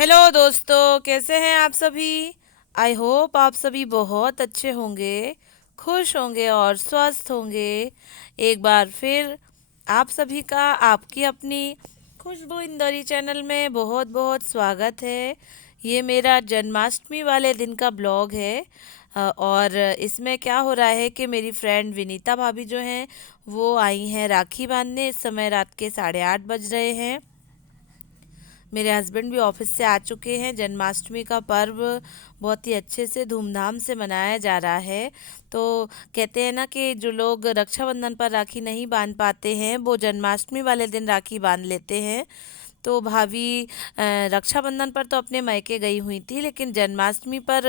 Hello दोस्तों, कैसे हैं आप सभी। आई होप आप सभी बहुत अच्छे होंगे, खुश होंगे और स्वस्थ होंगे। एक बार फिर आप सभी का आपकी अपनी खुशबू इंदौरी चैनल में बहुत बहुत स्वागत है। ये मेरा जन्माष्टमी वाले दिन का ब्लॉग है। और इसमें क्या हो रहा है कि मेरी फ्रेंड विनीता भाभी जो हैं वो आई हैं राखी बांधने। इस समय रात के 8:30 बज रहे हैं। मेरे हस्बैंड भी ऑफिस से आ चुके हैं। जन्माष्टमी का पर्व बहुत ही अच्छे से धूमधाम से मनाया जा रहा है। तो कहते हैं ना कि जो लोग रक्षाबंधन पर राखी नहीं बांध पाते हैं वो जन्माष्टमी वाले दिन राखी बांध लेते हैं। तो भाभी रक्षाबंधन पर तो अपने मायके गई हुई थी, लेकिन जन्माष्टमी पर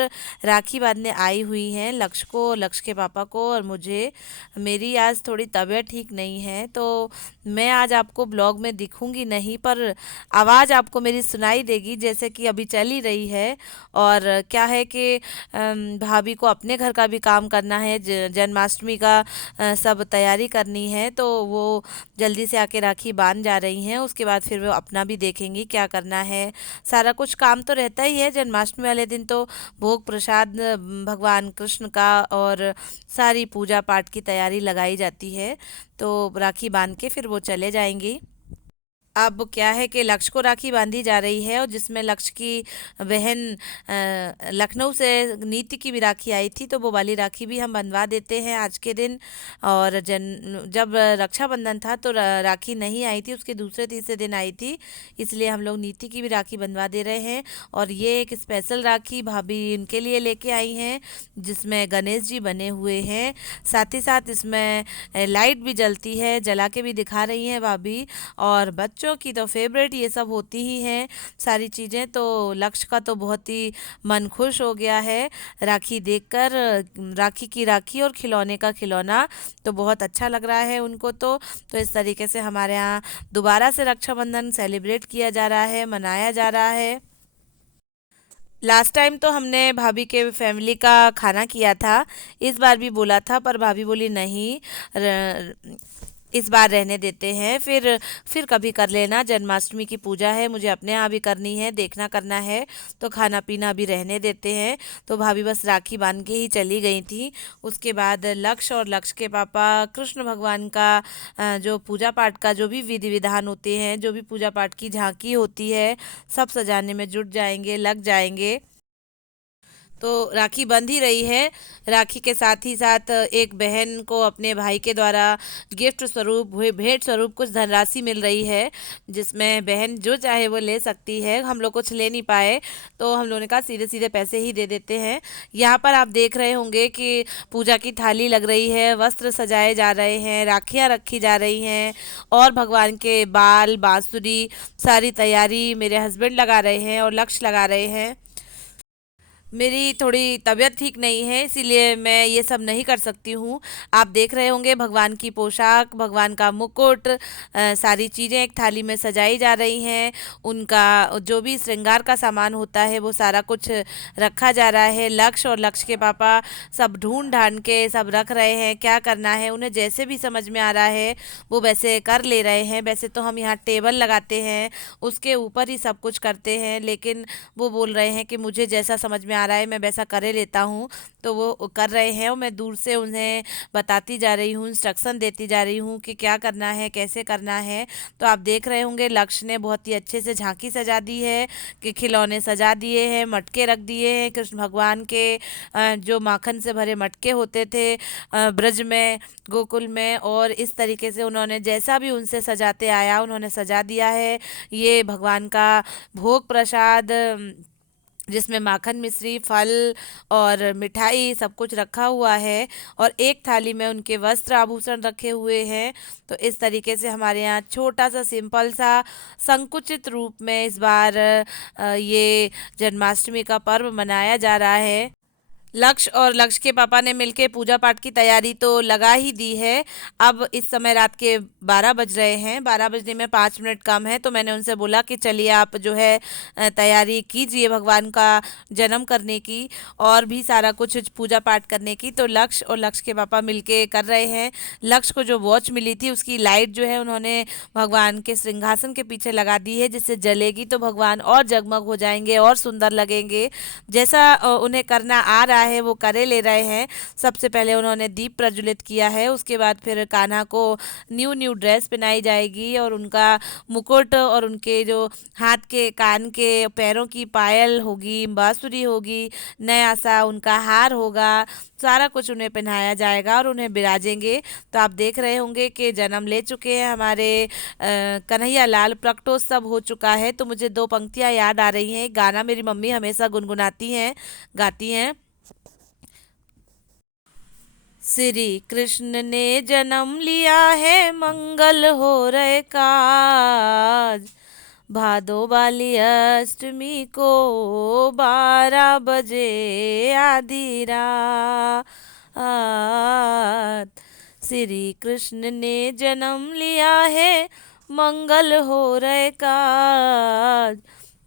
राखी बांधने आई हुई हैं लक्ष्य को, लक्ष्य के पापा को और मुझे। मेरी आज थोड़ी तबीयत ठीक नहीं है, तो मैं आज आपको ब्लॉग में दिखूंगी नहीं, पर आवाज़ आपको मेरी सुनाई देगी जैसे कि अभी चल ही रही है। और क्या है कि भाभी को अपने घर का भी काम करना है, जन्माष्टमी का सब तैयारी करनी है, तो वो जल्दी से आके राखी बांध जा रही हैं। उसके बाद फिर वो अपना भी देखेंगी क्या करना है। सारा कुछ काम तो रहता ही है जन्माष्टमी वाले दिन, तो भोग प्रसाद भगवान कृष्ण का और सारी पूजा पाठ की तैयारी लगाई जाती है। तो राखी बांध के फिर वो चले जाएंगी। अब क्या है कि लक्ष्य को राखी बांधी जा रही है, और जिसमें लक्ष्य की बहन लखनऊ से नीति की भी राखी आई थी, तो वो वाली राखी भी हम बंधवा देते हैं आज के दिन। और जब रक्षाबंधन था तो राखी नहीं आई थी, उसके दूसरे तीसरे दिन आई थी, इसलिए हम लोग नीति की भी राखी बंधवा दे रहे हैं। और ये एक स्पेशल राखी भाभी इनके लिए लेके आई हैं, जिसमें गणेश जी बने हुए हैं। साथ ही साथ इसमें लाइट भी जलती है, जला के भी दिखा रही हैं भाभी। और बच्चों की तो फेवरेट ये सब होती ही हैं सारी चीज़ें। तो लक्ष्य का तो बहुत ही मन खुश हो गया है राखी देखकर। राखी की राखी और खिलौने का खिलौना तो बहुत अच्छा लग रहा है उनको। तो इस तरीके से हमारे यहाँ दोबारा से रक्षाबंधन सेलिब्रेट किया जा रहा है, मनाया जा रहा है। लास्ट टाइम तो हमने भाभी के फैमिली का खाना किया था, इस बार भी बोला था, पर भाभी बोली नहीं, इस बार रहने देते हैं, फिर कभी कर लेना। जन्माष्टमी की पूजा है, मुझे अपने यहाँ भी करनी है, देखना करना है, तो खाना पीना भी रहने देते हैं। तो भाभी बस राखी बांध के ही चली गई थी। उसके बाद लक्ष्य और लक्ष्य के पापा कृष्ण भगवान का जो पूजा पाठ का जो भी विधि विधान होते हैं, जो भी पूजा पाठ की झांकी होती है, सब सजाने में जुट जाएंगे, लग जाएंगे। तो राखी बंध ही रही है। राखी के साथ ही साथ एक बहन को अपने भाई के द्वारा गिफ्ट स्वरूप, भेंट स्वरूप कुछ धनराशि मिल रही है, जिसमें बहन जो चाहे वो ले सकती है। हम लोग कुछ ले नहीं पाए, तो हम लोगों ने कहा सीधे सीधे पैसे ही दे देते हैं। यहाँ पर आप देख रहे होंगे कि पूजा की थाली लग रही है, वस्त्र सजाए जा रहे हैं, राखियाँ रखी जा रही हैं, और भगवान के बाल, बांसुरी, सारी तैयारी मेरे हस्बैंड लगा रहे हैं और लक्ष्य लगा रहे हैं। मेरी थोड़ी तबीयत ठीक नहीं है, इसीलिए मैं ये सब नहीं कर सकती हूँ। आप देख रहे होंगे भगवान की पोशाक, भगवान का मुकुट, सारी चीज़ें एक थाली में सजाई जा रही हैं। उनका जो भी श्रृंगार का सामान होता है वो सारा कुछ रखा जा रहा है। लक्ष्य और लक्ष्य के पापा सब ढूंढ ढांड के सब रख रहे हैं, क्या करना है उन्हें जैसे भी समझ में आ रहा है वो वैसे कर ले रहे हैं। वैसे तो हम यहाँ टेबल लगाते हैं, उसके ऊपर ही सब कुछ करते हैं, लेकिन वो बोल रहे हैं कि मुझे जैसा समझ में आ रहा है मैं वैसा करे लेता हूँ। तो वो कर रहे हैं, और मैं दूर से उन्हें बताती जा रही हूँ, इंस्ट्रक्शन देती जा रही हूँ कि क्या करना है, कैसे करना है। तो आप देख रहे होंगे लक्ष्य ने बहुत ही अच्छे से झांकी सजा दी है, कि खिलौने सजा दिए हैं, मटके रख दिए हैं कृष्ण भगवान के, जो माखन से भरे मटके होते थे ब्रज में, गोकुल में। और इस तरीके से उन्होंने जैसा भी उनसे सजाते आया उन्होंने सजा दिया है। ये भगवान का भोग प्रसाद, जिसमें माखन, मिश्री, फल और मिठाई सब कुछ रखा हुआ है, और एक थाली में उनके वस्त्र आभूषण रखे हुए हैं। तो इस तरीके से हमारे यहाँ छोटा सा सिंपल सा संकुचित रूप में इस बार ये जन्माष्टमी का पर्व मनाया जा रहा है। लक्ष्य और लक्ष्य के पापा ने मिलके पूजा पाठ की तैयारी तो लगा ही दी है। अब इस समय रात के 12 बज रहे हैं, 12 बजने में 5 मिनट कम है, तो मैंने उनसे बोला कि चलिए आप जो है तैयारी कीजिए भगवान का जन्म करने की और भी सारा कुछ पूजा पाठ करने की। तो लक्ष्य और लक्ष्य के पापा मिलके कर रहे हैं। लक्ष्य को जो वॉच मिली थी उसकी लाइट जो है उन्होंने भगवान के सिंहासन के पीछे लगा दी है, जिससे जलेगी तो भगवान और जगमग हो जाएंगे और सुंदर लगेंगे। जैसा उन्हें करना आ रहा है वो करे ले रहे हैं। सबसे पहले उन्होंने दीप प्रज्वलित किया है, उसके बाद फिर कान्हा को न्यू न्यू ड्रेस पहनाई जाएगी और उनका मुकुट और उनके जो हाथ के कान के पैरों की पायल होगी, बांसुरी होगी, नया सा उनका हार होगा, सारा कुछ उन्हें पहनाया जाएगा और उन्हें बिराजेंगे। तो आप देख रहे होंगे कि जन्म ले चुके हैं हमारे कन्हैया लाल, प्रकटोत्सव हो चुका है। तो मुझे दो पंक्तियां याद आ रही हैं, एक गाना मेरी मम्मी हमेशा गुनगुनाती हैं, गाती हैं। श्री कृष्ण ने जन्म लिया है, मंगल हो रहे काज, भादो वाली अष्टमी को 12 बजे आधी रात। श्री कृष्ण ने जन्म लिया है, मंगल हो रहे काज,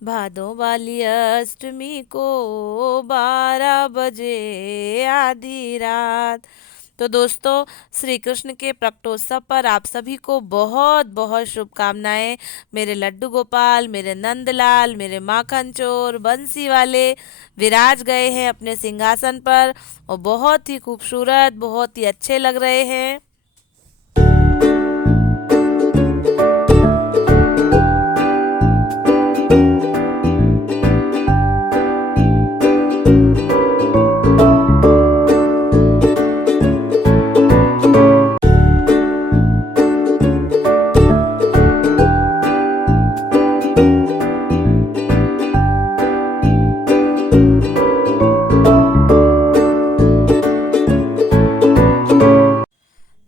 भादों वाली अष्टमी को 12 बजे आधी रात। तो दोस्तों, श्री कृष्ण के प्रकटोत्सव पर आप सभी को बहुत बहुत शुभकामनाएं। मेरे लड्डू गोपाल, मेरे नंदलाल, मेरे माखन चोर, बंसी वाले विराज गए हैं अपने सिंहासन पर और बहुत ही खूबसूरत, बहुत ही अच्छे लग रहे हैं।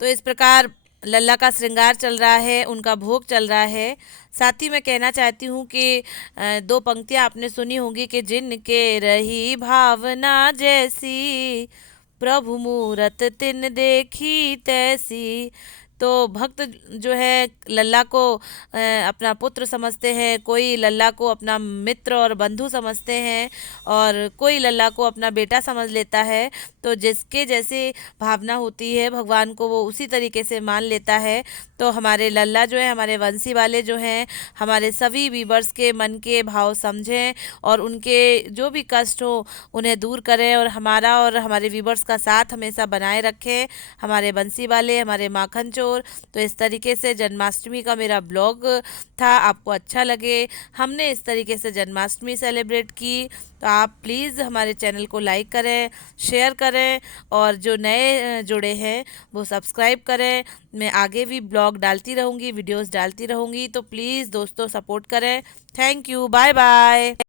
तो इस प्रकार लल्ला का श्रृंगार चल रहा है, उनका भोग चल रहा है। साथ ही मैं कहना चाहती हूँ कि दो पंक्तियाँ आपने सुनी होंगी कि जिनके रही भावना जैसी, प्रभु मूरत तिन देखी तैसी। तो भक्त जो है लल्ला को अपना पुत्र समझते हैं, कोई लल्ला को अपना मित्र और बंधु समझते हैं और कोई लल्ला को अपना बेटा समझ लेता है। तो जिसके जैसे भावना होती है भगवान को वो उसी तरीके से मान लेता है। तो हमारे लल्ला जो है, हमारे वंशी वाले जो हैं, हमारे सभी वीवर्स के मन के भाव समझें और उनके जो भी कष्ट हो उन्हें दूर करें और हमारा और हमारे वीवर्स का साथ हमेशा बनाए रखें, हमारे बंसी वाले, हमारे माखन चोर। तो इस तरीके से जन्माष्टमी का मेरा ब्लॉग था, आपको अच्छा लगे, हमने इस तरीके से जन्माष्टमी सेलिब्रेट की। तो आप प्लीज़ हमारे चैनल को लाइक करें, शेयर करें और जो नए जुड़े हैं वो सब्सक्राइब करें। मैं आगे भी ब्लॉग डालती रहूँगी, वीडियोस डालती रहूँगी, तो प्लीज़ दोस्तों सपोर्ट करें। Thank you, bye bye.